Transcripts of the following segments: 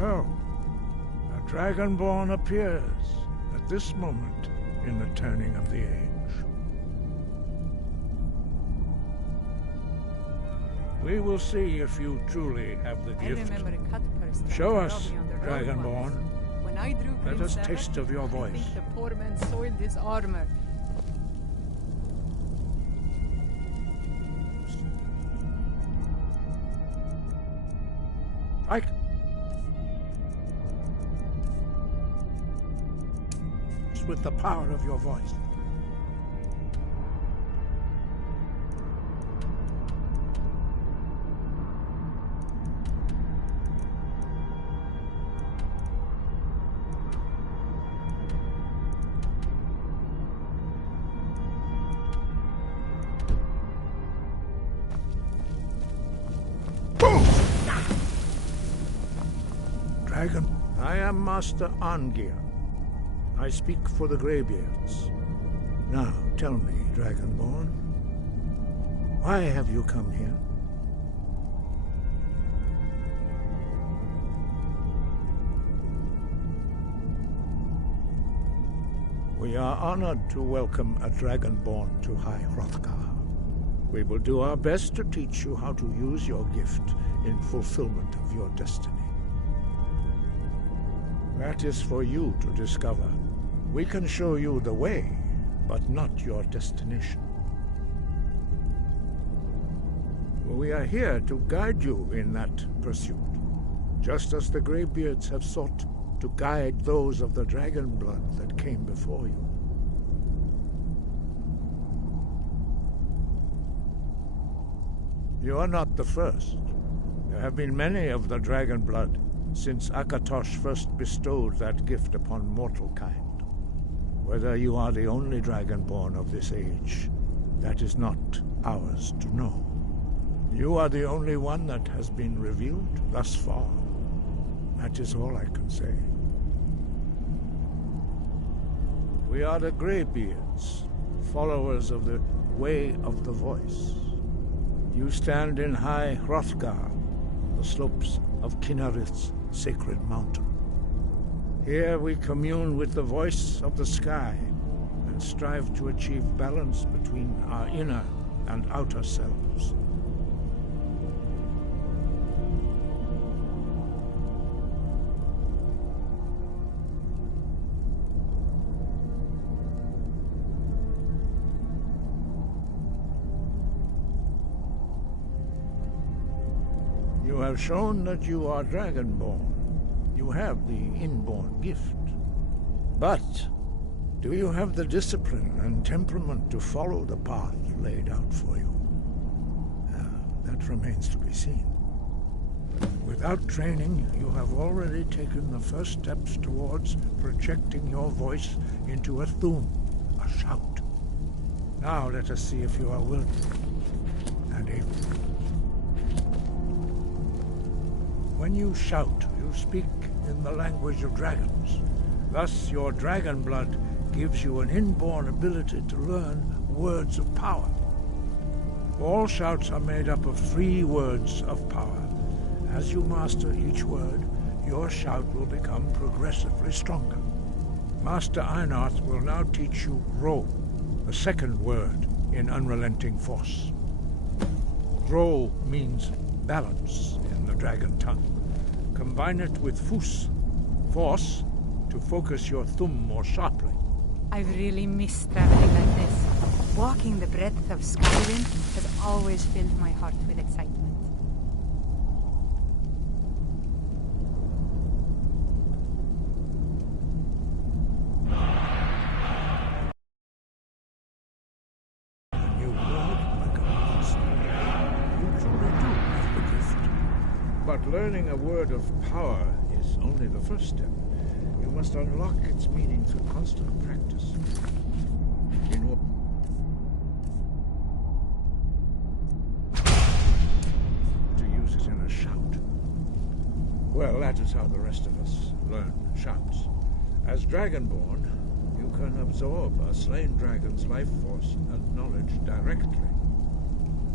So, a Dragonborn appears at this moment in the turning of the age. We will see if you truly have the gift. Show us, Dragonborn. When I drew Let us taste of your voice. I think the poor man soiled his armor. Ike! With the power of your voice. Dragon, I am Master Angir. I speak for the Greybeards. Now, tell me, Dragonborn, why have you come here? We are honored to welcome a Dragonborn to High Hrothgar. We will do our best to teach you how to use your gift in fulfillment of your destiny. That is for you to discover. We can show you the way, but not your destination. We are here to guide you in that pursuit, just as the Greybeards have sought to guide those of the dragon blood that came before you. You are not the first. There have been many of the dragon blood since Akatosh first bestowed that gift upon mortal kind. Whether you are the only Dragonborn of this age, that is not ours to know. You are the only one that has been revealed thus far. That is all I can say. We are the Greybeards, followers of the Way of the Voice. You stand in High Hrothgar, the slopes of Kinnarith's sacred mountain. Here we commune with the voice of the sky and strive to achieve balance between our inner and outer selves. You have shown that you are Dragonborn. You have the inborn gift. But do you have the discipline and temperament to follow the path laid out for you? That remains to be seen. Without training, you have already taken the first steps towards projecting your voice into a thum, a shout. Now let us see if you are willing and able. When you shout, you speak in the language of dragons. Thus, your dragon blood gives you an inborn ability to learn words of power. All shouts are made up of 3 words of power. As you master each word, your shout will become progressively stronger. Master Einarth will now teach you Ro, the second word in Unrelenting Force. Ro means balance in the dragon tongue. Combine it with Fus, force, to focus your thumb more sharply. I've really missed traveling like this. Walking the breadth of Skyrim has always filled my heart with excitement. A new word, like a monster. You truly do have the gift. But learning a word of power is only the first step. You must unlock its meaning through constant practice. To use it in a shout. Well, that is how the rest of us learn shouts. As Dragonborn, you can absorb a slain dragon's life force and knowledge directly.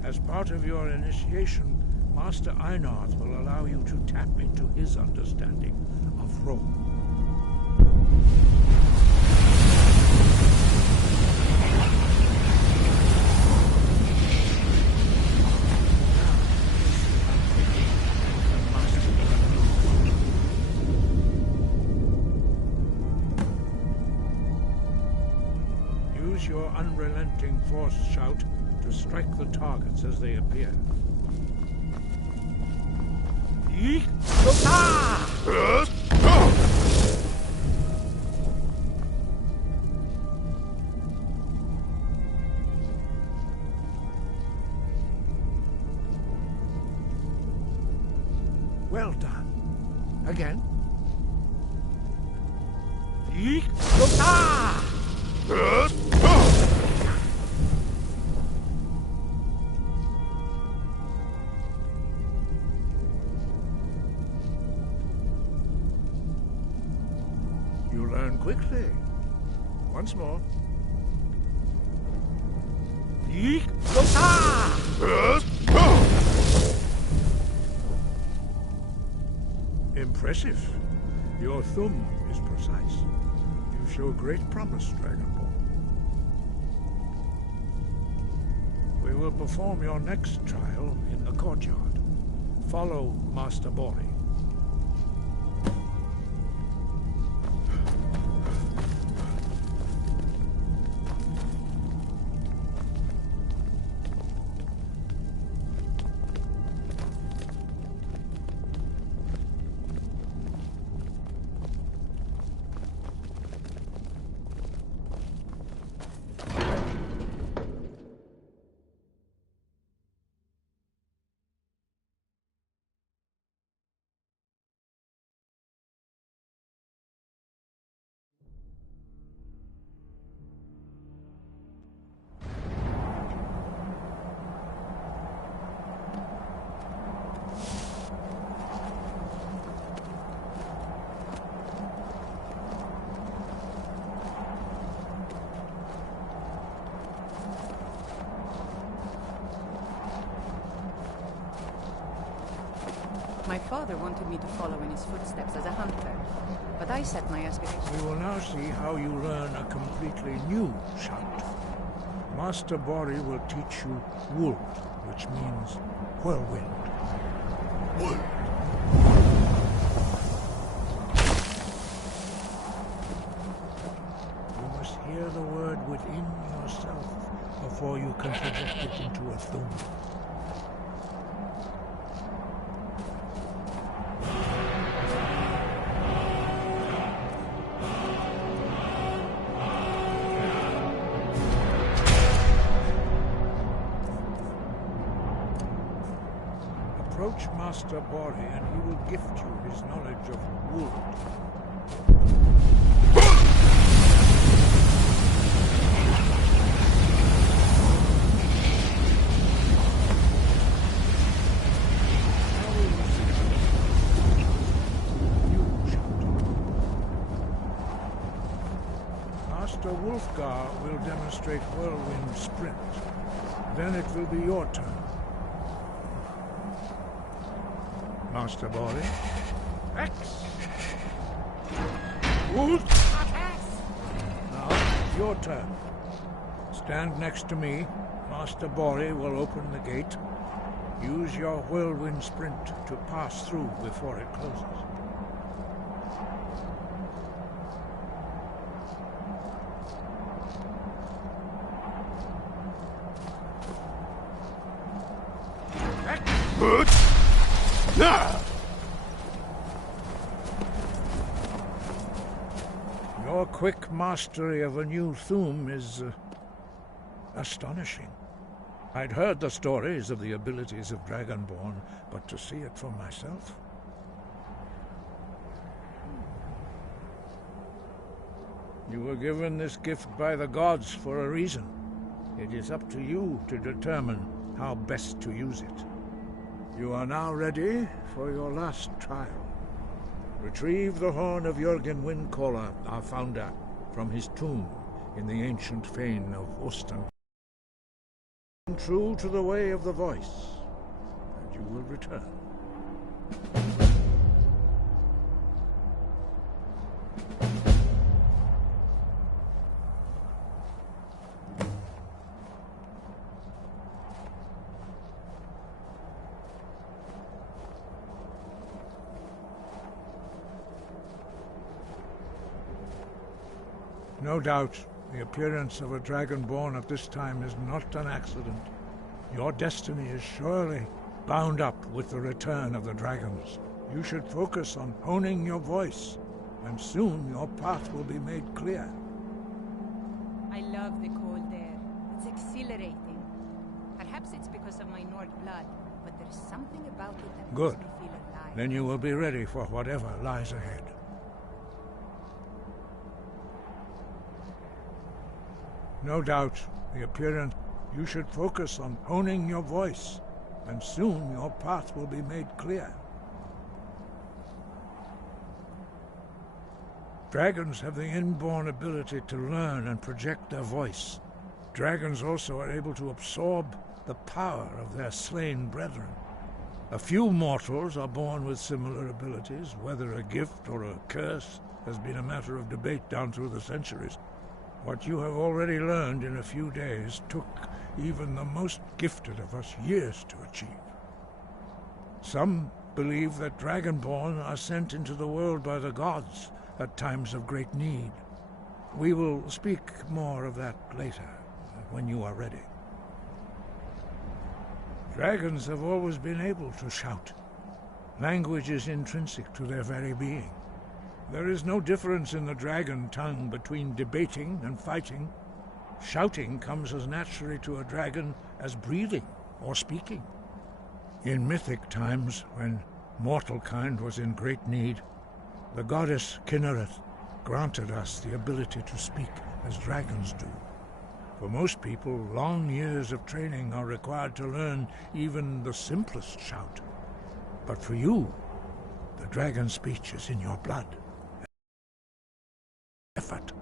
As part of your initiation, Master Einarth will allow you to tap into his understanding of Rome. Use your unrelenting force shout to strike the targets as they appear. Well done. Again. You learn quickly. Once more. Impressive. Your thumb is precise. You show great promise, Dragonborn. We will perform your next trial in the courtyard. Follow Master Bori. My father wanted me to follow in his footsteps as a hunter, but I set my aspirations. We will now see how you learn a completely new shout. Master Bori will teach you Wold, which means whirlwind. Wold. You must hear the word within yourself before you can project it into a thum. Approach Master Bori and he will gift you his knowledge of wood. Master Wolfgar will demonstrate Whirlwind Sprint. Then it will be your turn. Master Bori. X. Wood. Now, your turn. Stand next to me. Master Bori will open the gate. Use your whirlwind sprint to pass through before it closes. Your quick mastery of a new thum is astonishing. I'd heard the stories of the abilities of Dragonborn, but to see it for myself... You were given this gift by the gods for a reason. It is up to you to determine how best to use it. You are now ready for your last trial. Retrieve the horn of Jürgen Windcaller, our founder, from his tomb in the ancient fane of Osten. True to the way of the voice, and you will return. No doubt, the appearance of a dragonborn at this time is not an accident. Your destiny is surely bound up with the return of the dragons. You should focus on honing your voice, and soon your path will be made clear. I love the cold air. It's exhilarating. Perhaps it's because of my Nord blood, but there's something about it that Good. makes me feel alive. Then you will be ready for whatever lies ahead. No doubt, the appearance... You should focus on honing your voice, and soon your path will be made clear. Dragons have the inborn ability to learn and project their voice. Dragons also are able to absorb the power of their slain brethren. A few mortals are born with similar abilities. Whether a gift or a curse has been a matter of debate down through the centuries. What you have already learned in a few days took even the most gifted of us years to achieve. Some believe that Dragonborn are sent into the world by the gods at times of great need. We will speak more of that later, when you are ready. Dragons have always been able to shout. Language is intrinsic to their very being. There is no difference in the dragon tongue between debating and fighting. Shouting comes as naturally to a dragon as breathing or speaking. In mythic times, when mortal kind was in great need, the goddess Kinnereth granted us the ability to speak as dragons do. For most people, long years of training are required to learn even the simplest shout. But for you, the dragon speech is in your blood. Effort.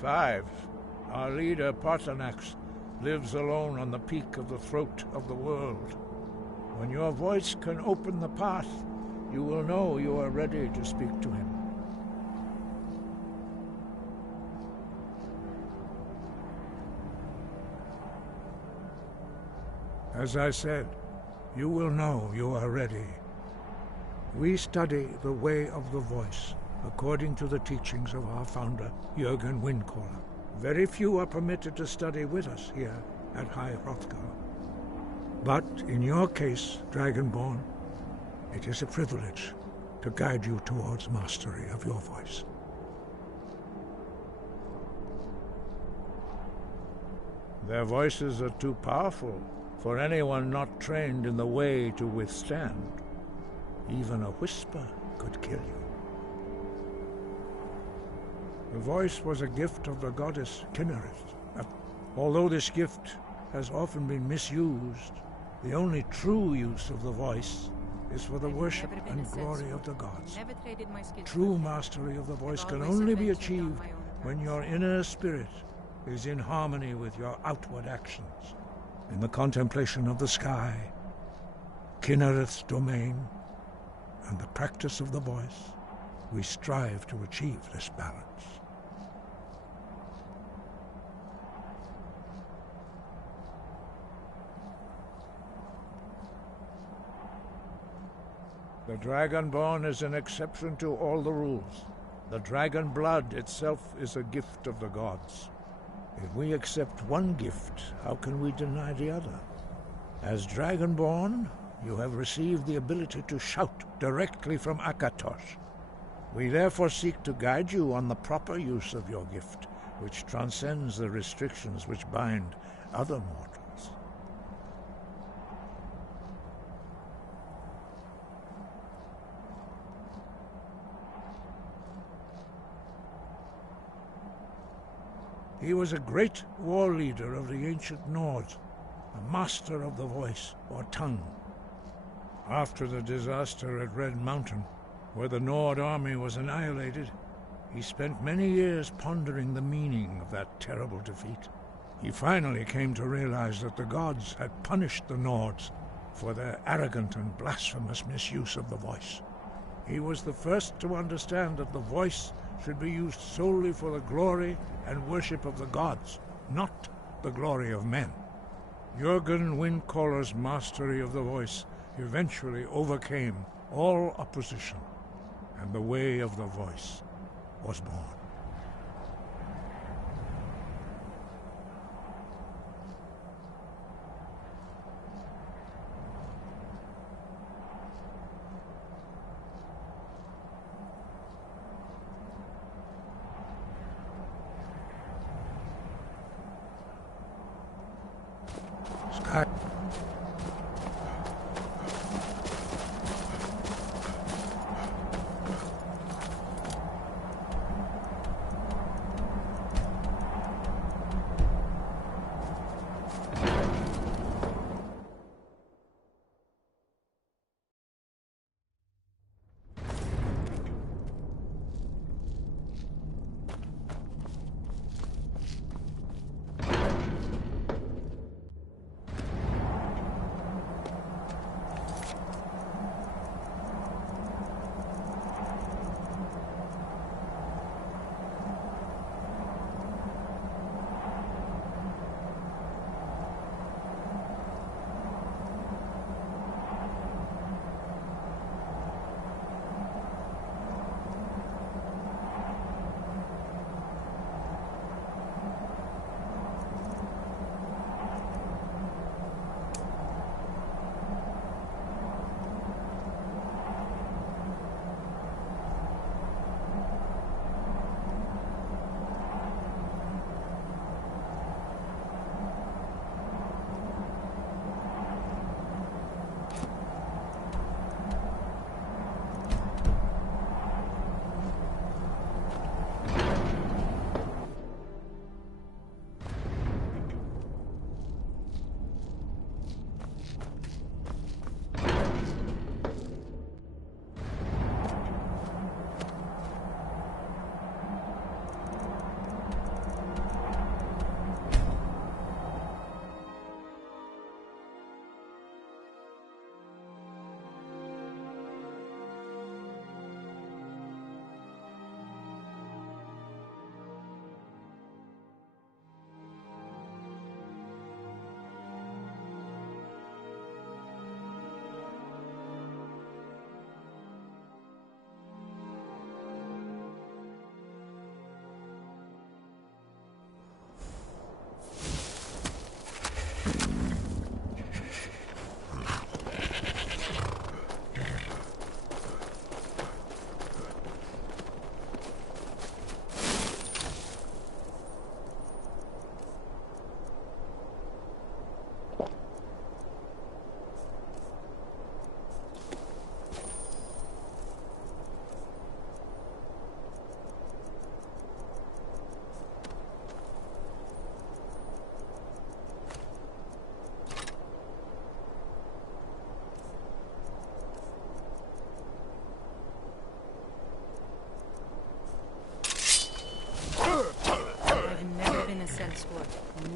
Five. Our leader, Partanax, lives alone on the peak of the throat of the world. When your voice can open the path, you will know you are ready to speak to him. As I said, you will know you are ready. We study the way of the voice, according to the teachings of our founder, Jürgen Windcaller. Very few are permitted to study with us here at High Hrothgar. But in your case, Dragonborn, it is a privilege to guide you towards mastery of your voice. Their voices are too powerful for anyone not trained in the way to withstand. Even a whisper could kill you. The voice was a gift of the goddess Kinnereth. Although this gift has often been misused, the only true use of the voice is for the worship and glory of the gods. True mastery of the voice can only be achieved when your inner spirit is in harmony with your outward actions. In the contemplation of the sky, Kinnereth's domain, and the practice of the voice, we strive to achieve this balance. The Dragonborn is an exception to all the rules. The dragon blood itself is a gift of the gods. If we accept one gift, how can we deny the other? As Dragonborn, you have received the ability to shout directly from Akatosh. We therefore seek to guide you on the proper use of your gift, which transcends the restrictions which bind other mortals. He was a great war leader of the ancient Nords, a master of the voice, or tongue. After the disaster at Red Mountain, where the Nord army was annihilated, he spent many years pondering the meaning of that terrible defeat. He finally came to realize that the gods had punished the Nords for their arrogant and blasphemous misuse of the voice. He was the first to understand that the voice should be used solely for the glory and worship of the gods, not the glory of men. Jurgen Windcaller's mastery of the voice eventually overcame all opposition, and the way of the voice was born. Sky.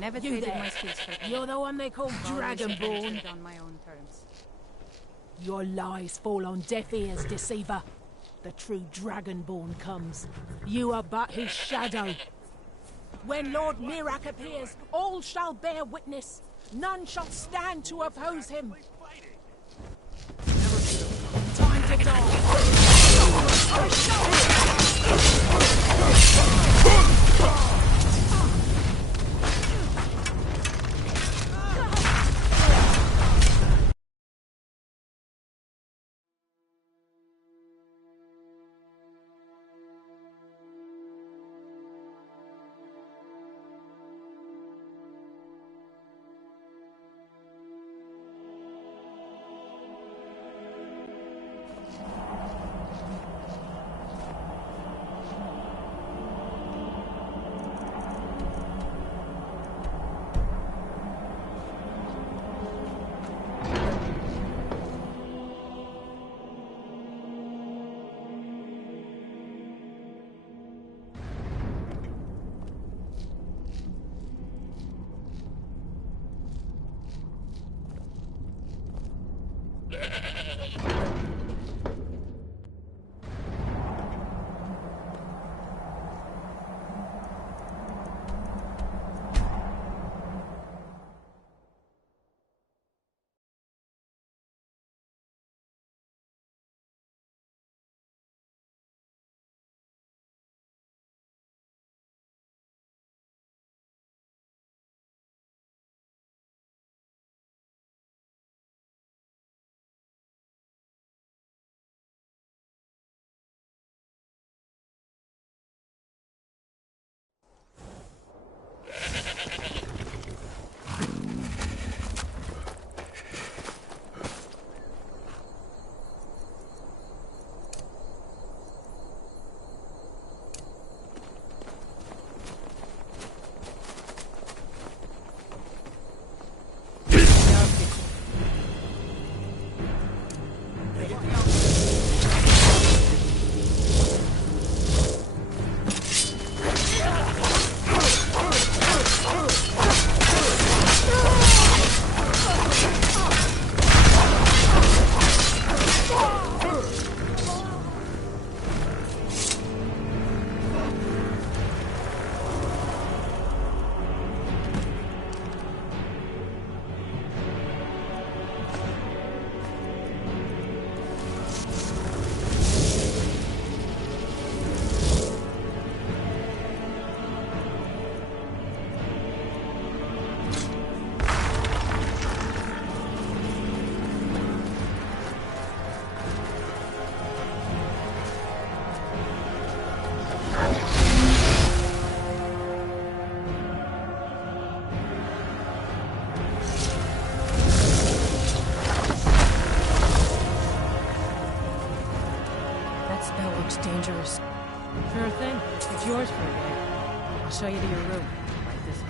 Never You traded there. my skills for You're the one they call Always Dragonborn. adventured on my own terms. Your lies fall on deaf ears, deceiver. The true Dragonborn comes. You are but his shadow. When Lord Mirak appears, all shall bear witness. None shall stand to oppose him. Time to die. Looks dangerous. Sure thing. It's yours for a day. I'll show you to your room. Right this way.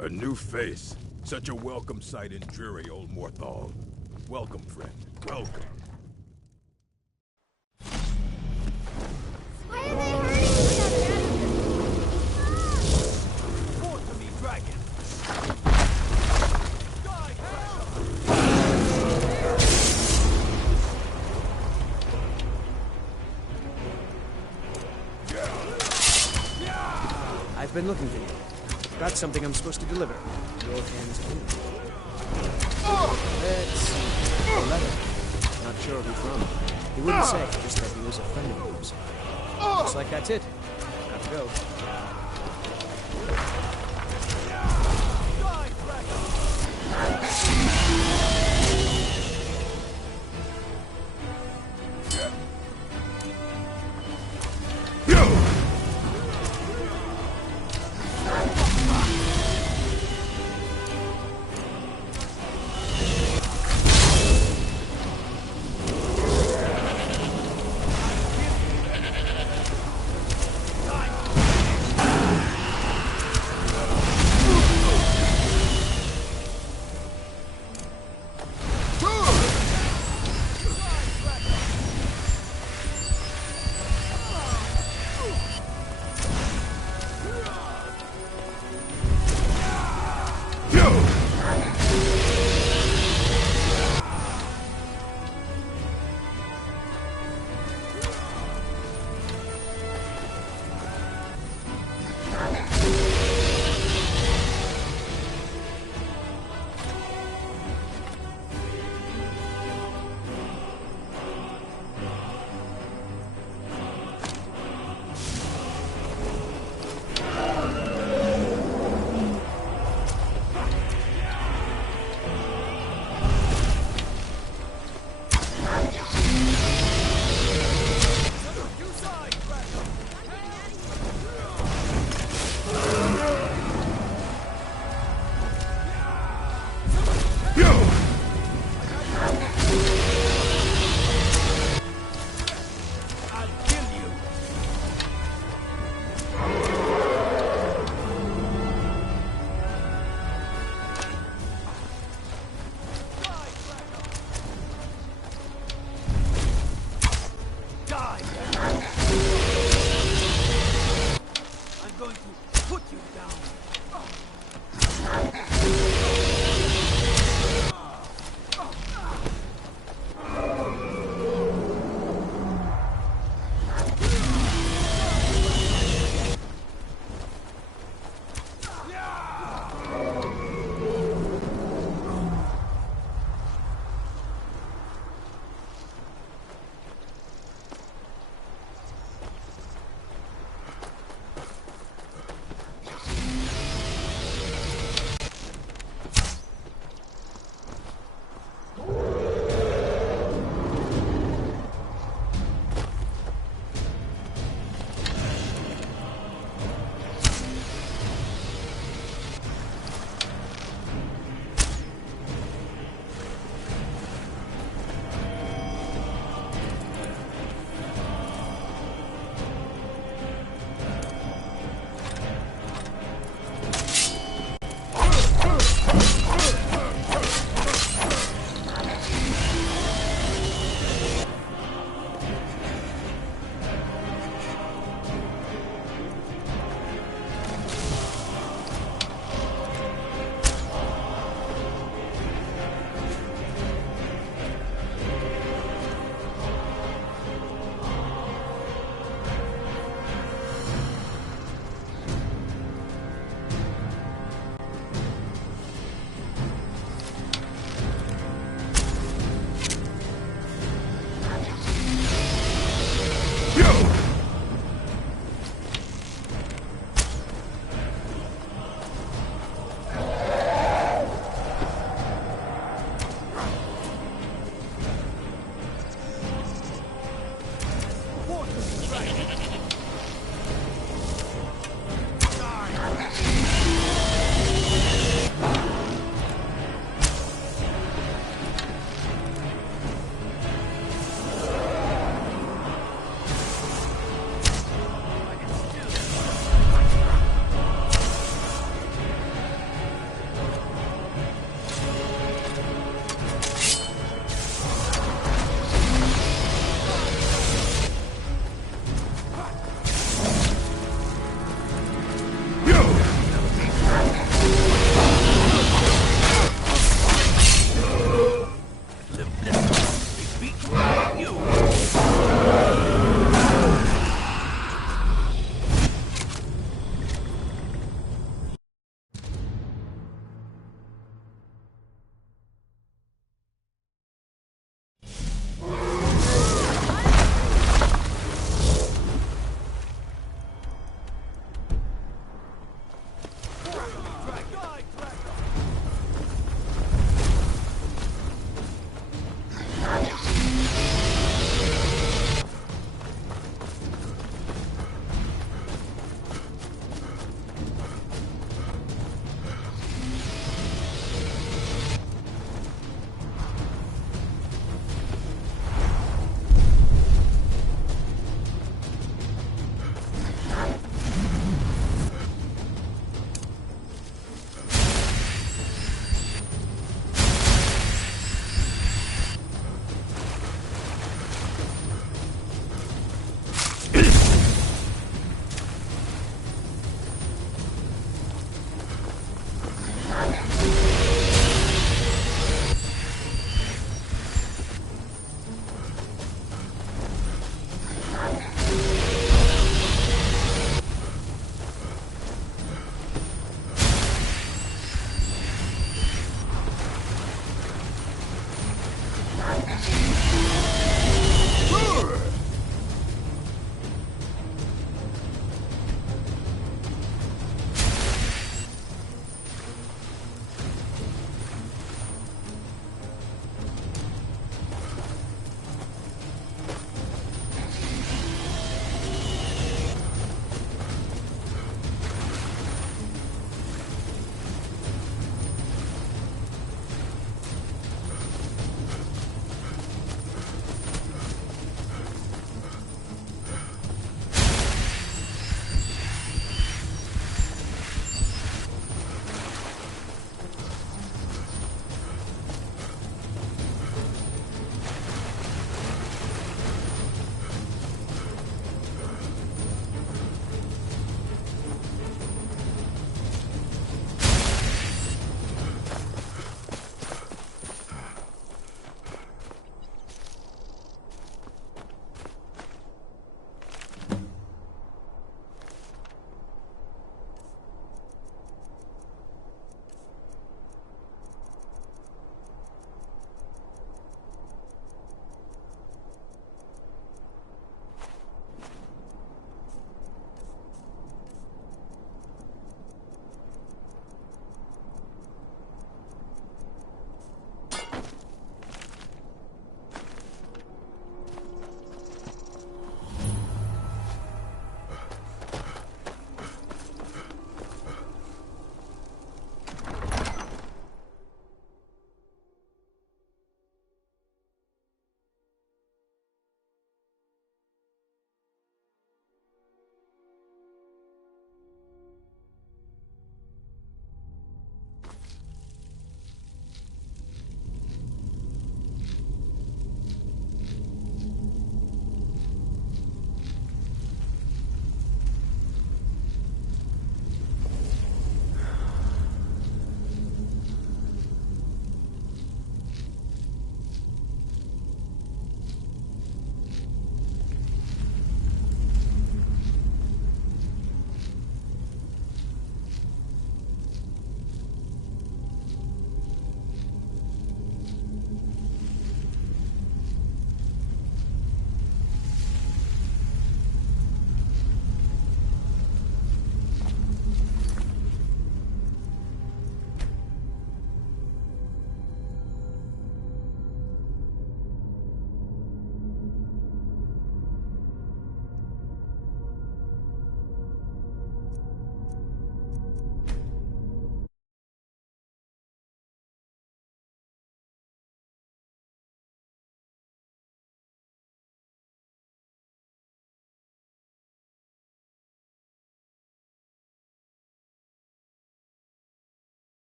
A new face. Such a welcome sight in dreary old Morthal. Welcome, friend. Welcome. Why are they hurting each other? Report to me, dragon! I've been looking for you. Got something I'm supposed to deliver. Your hands clean. Let's see. A letter. Not sure who from. He wouldn't say, just that he was a friend of yours. Looks like that's it. Got to go. You!